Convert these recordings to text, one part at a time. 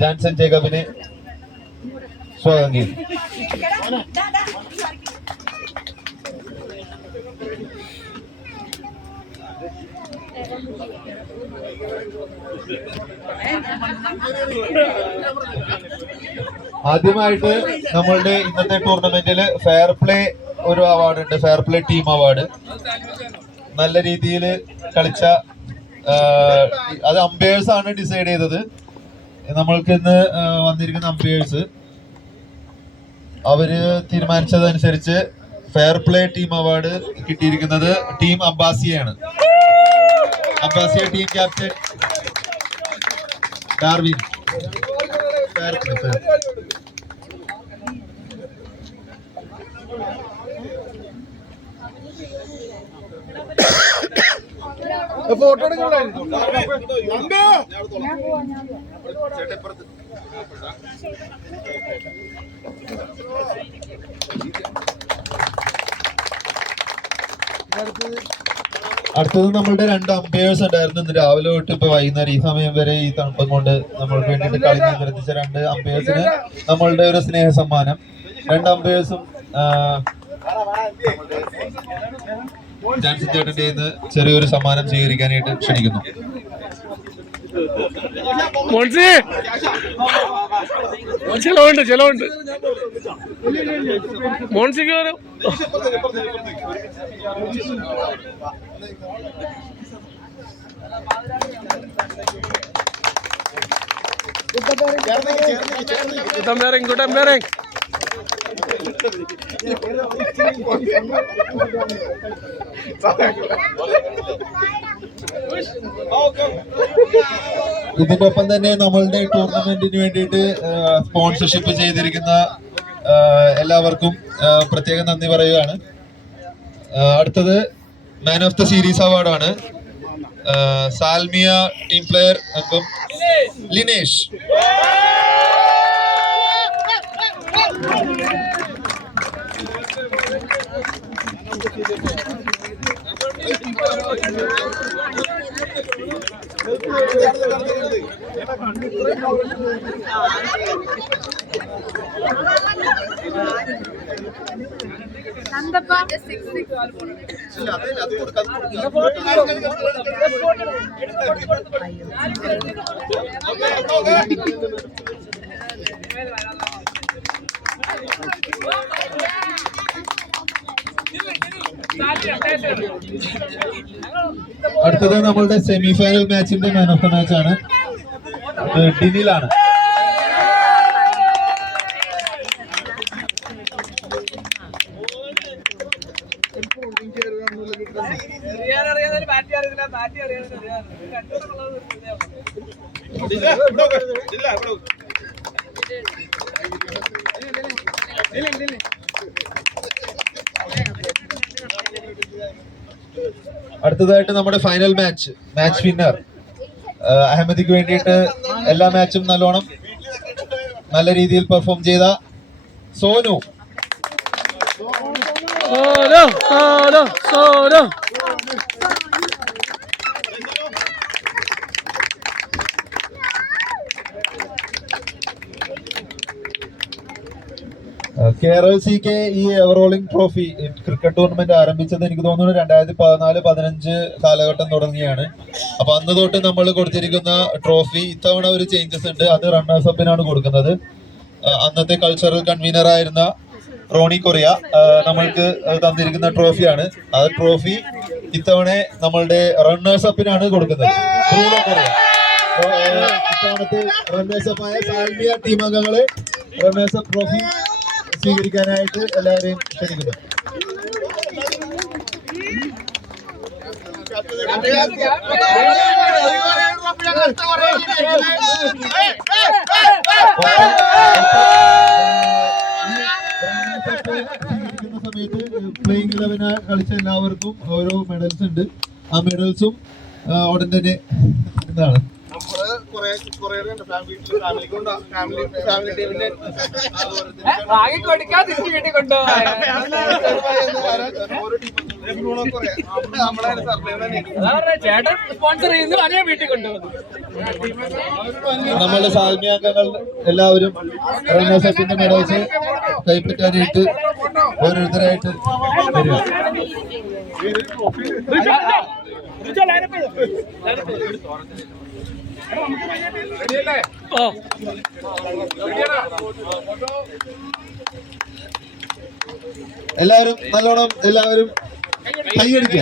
Jansen ജേക്കബിനെ സ്വാഗതം ചെയ്തു. ആദ്യമായിട്ട് നമ്മളുടെ ഇന്നത്തെ ടൂർണമെന്റിൽ ഫെയർ പ്ലേ ഒരു അവാർഡ് ഉണ്ട്, ഫെയർ പ്ലേ ടീം അവാർഡ്. നല്ല രീതിയിൽ കളിച്ച അത് അമ്പയേഴ്സ് ആണ് ഡിസൈഡ് ചെയ്തത്. നമ്മൾക്ക് ഇന്ന് വന്നിരിക്കുന്ന അമ്പയേഴ്സ് അവര് തീരുമാനിച്ചതനുസരിച്ച് ഫെയർ പ്ലേ ടീം അവാർഡ് കിട്ടിയിരിക്കുന്നത് ടീം അബ്ബാസിയാണ്. അബ്ബാസിയ ടീം ക്യാപ്റ്റൻ ഡാർവിൻ. ഫോട്ടോ അടുത്തത് നമ്മളുടെ 2 അമ്പയേഴ്സ് ഉണ്ടായിരുന്നു. ഇന്ന് രാവിലെ തൊട്ട് ഇപ്പൊ വൈകുന്നേരം ഈ സമയം വരെ ഈ തണുപ്പം കൊണ്ട് നമ്മൾക്ക് വേണ്ടിയിട്ട് കളി നിയന്ത്രിച്ച 2 അമ്പയേഴ്സിന് നമ്മളുടെ ഒരു സ്നേഹ സമ്മാനം. 2 അമ്പയേഴ്സും ജാൻസൺ ചേട്ടന്റെ ചെറിയൊരു സമ്മാനം സ്വീകരിക്കാനായിട്ട് ക്ഷണിക്കുന്നു. ചെലവുണ്ട് മോൺസിക്ക് വരും. Good empairing. ഇതിന്റെ ഒപ്പം തന്നെ നമ്മളുടെ ടൂർണമെന്റിന് വേണ്ടിയിട്ട് സ്പോൺസർഷിപ്പ് ചെയ്തിരിക്കുന്ന എല്ലാവർക്കും പ്രത്യേകം നന്ദി പറയുകയാണ്. അടുത്തത് മാൻ ഓഫ് ദ സീരീസ് അവാർഡാണ്. സാൽമിയ ടീം പ്ലെയർ അംഗം ലിനേഷ്. അടുത്തത് നമ്മളുടെ സെമി ഫൈനൽ മാച്ചിന്റെ മാൻ ഓഫ് ദ മാച്ച് ആണ്. ഡിനിലാണ്. അടുത്തതായിട്ട് നമ്മുടെ ഫൈനൽ മാച്ച് വിന്നർ അഹമ്മദിക്ക് വേണ്ടിയിട്ട് എല്ലാ മാച്ചും നല്ല രീതിയിൽ പെർഫോം ചെയ്ത സോനു. KRLCക്ക് ഈ എവറോളിംഗ് ട്രോഫി ക്രിക്കറ്റ് ടൂർണമെന്റ് ആരംഭിച്ചത് എനിക്ക് തോന്നുന്നു 2014-15 കാലഘട്ടം തുടങ്ങിയാണ്. അപ്പൊ അന്ന് തൊട്ട് നമ്മൾ കൊടുത്തിരിക്കുന്ന ട്രോഫി ഇത്തവണ ഒരു ചേഞ്ചസ് ഉണ്ട്. അത് റണ്ണേഴ്സ് അപ്പിനാണ് കൊടുക്കുന്നത്. അന്നത്തെ കൾച്ചറൽ കൺവീനർ ആയിരുന്ന റോണി കൊറിയ നമ്മൾക്ക് തന്നിരിക്കുന്ന ട്രോഫിയാണ്. ആ ട്രോഫി ഇത്തവണ നമ്മളുടെ റണ്ണേഴ്സ് അപ്പിനാണ് കൊടുക്കുന്നത്. Bruno Korea. ഇത്തവണത്തെ റണ്ണേഴ്സ് അപ്പായ സാൽമിയ ടീം അംഗങ്ങളെ റണ്ണേഴ്സ് അപ്പ് ട്രോഫി സ്വീകരിക്കാനായിട്ട് എല്ലാവരെയും ക്ഷണിക്കുന്നു. സമയത്ത് പ്ലേയിങ് 11 കളിച്ച എല്ലാവർക്കും ഓരോ മെഡൽസ് ഉണ്ട്. ആ മെഡൽസും ഉടൻ തന്നെ എന്താണ് നമ്മളുടെ സാൽമ്യാംഗങ്ങൾ എല്ലാവരും റണ്ണേഴ്സപ്പിന്റെ മെഡൽസ് കൈപ്പറ്റാനായിട്ട് ഓരോരുത്തരായിട്ട് വരിക. എല്ലാവരും നല്ലോണം എല്ലാവരും കൈയടിക്കുക.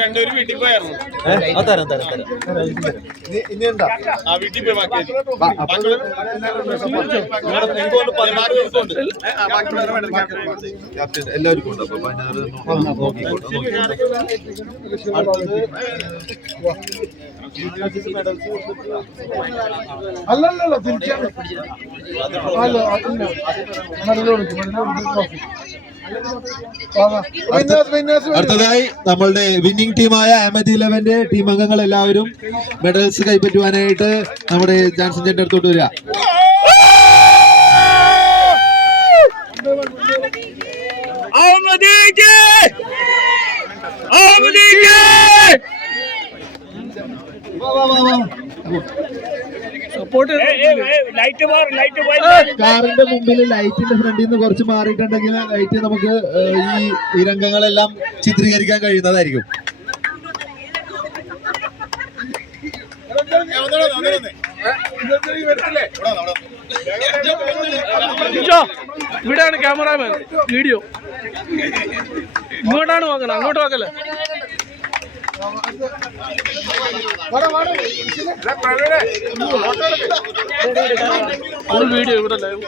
രണ്ടുപേരും വീട്ടിൽ പോയായിരുന്നു. ആ വീട്ടിൽ പോയി എല്ലാവർക്കും ഉണ്ട്. അപ്പൊ 16 അല്ലല്ലോ തിരിച്ചാണ്. അടുത്തതായി നമ്മളുടെ വിന്നിംഗ് ടീമായ അഹമ്മദ് 11 ടീം അംഗങ്ങൾ എല്ലാവരും മെഡൽസ് കൈപ്പറ്റുവാനായിട്ട് നമ്മുടെ ജാൻസൺ ചേട്ടൻ്റെ അടുത്തോട്ട് വരിക. കാറിന്റെ മുമ്പിൽ ലൈറ്റിന്റെ ഫ്രണ്ടിൽ നിന്ന് കുറച്ച് മാറിയിട്ടുണ്ടെങ്കിൽ ലൈറ്റ് നമുക്ക് ഈ രംഗങ്ങളെല്ലാം ചിത്രീകരിക്കാൻ കഴിയുന്നതായിരിക്കും. ഇവിടെയാണ് ക്യാമറാമാൻ വീഡിയോ. ഇങ്ങോട്ടാണ് നോക്കണം, അങ്ങോട്ട് നോക്കല്ലേ. ഒരു വീഡിയോ ഇവിടെ ലൈവ്.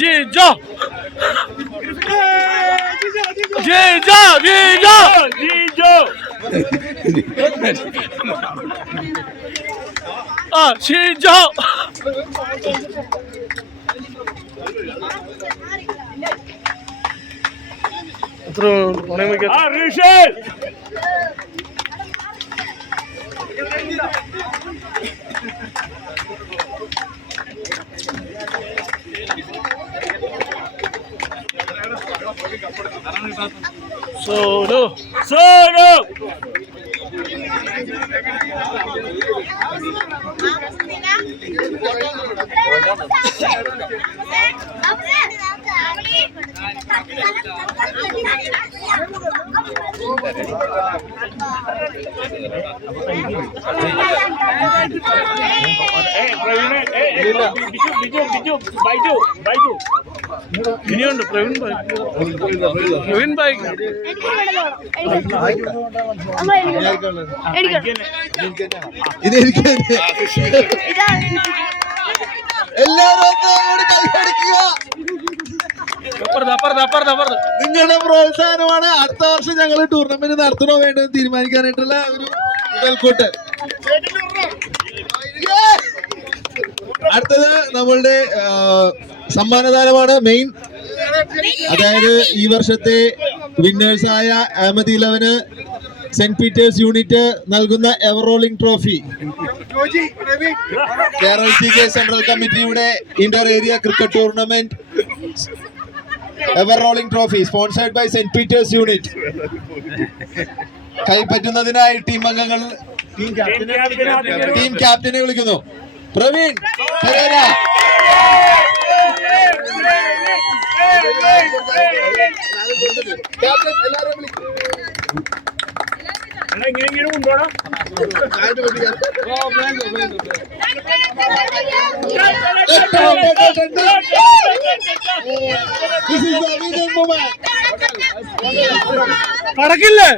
ജീജോ ജീജോ ജീജോ ജീജോ ജീജോ. എത്ര പണയം വയ്ക്കാം. Solo, solo. ഇനിയുണ്ട് പ്രവീൺ ബൈക്ക്. ഇത് എല്ലാവരും നിങ്ങളുടെ പ്രോത്സാഹനമാണ് അടുത്ത വർഷം ഞങ്ങൾ ടൂർണമെന്റ് നടത്തണോ വേണ്ടോ എന്ന് തീരുമാനിക്കാനായിട്ടുള്ള ഒരു മുതൽക്കൂട്ട്. അടുത്തത് നമ്മളുടെ സമ്മാനദാനമാണ് മെയിൻ. അതായത് ഈ വർഷത്തെ വിന്നേഴ്സായ അഹമ്മദ് 11 സെന്റ് പീറ്റേഴ്സ് യൂണിറ്റ് നൽകുന്ന ever rolling trophy KRLCK central കമ്മിറ്റിയുടെ inter area cricket tournament ever rolling trophy sponsored by Saint Peter's unit കൈപ്പറ്റുന്നതിനായി ടീം അംഗങ്ങൾ ടീം ക്യാപ്റ്റനെ വിളിക്കുന്നു. പ്രവീൺ പെരേര. ക്യാപ്റ്റൻ എല്ലാവരെയും വിളിക്കും. This is the winning moment. കടക്കില്ലേ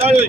താഴെ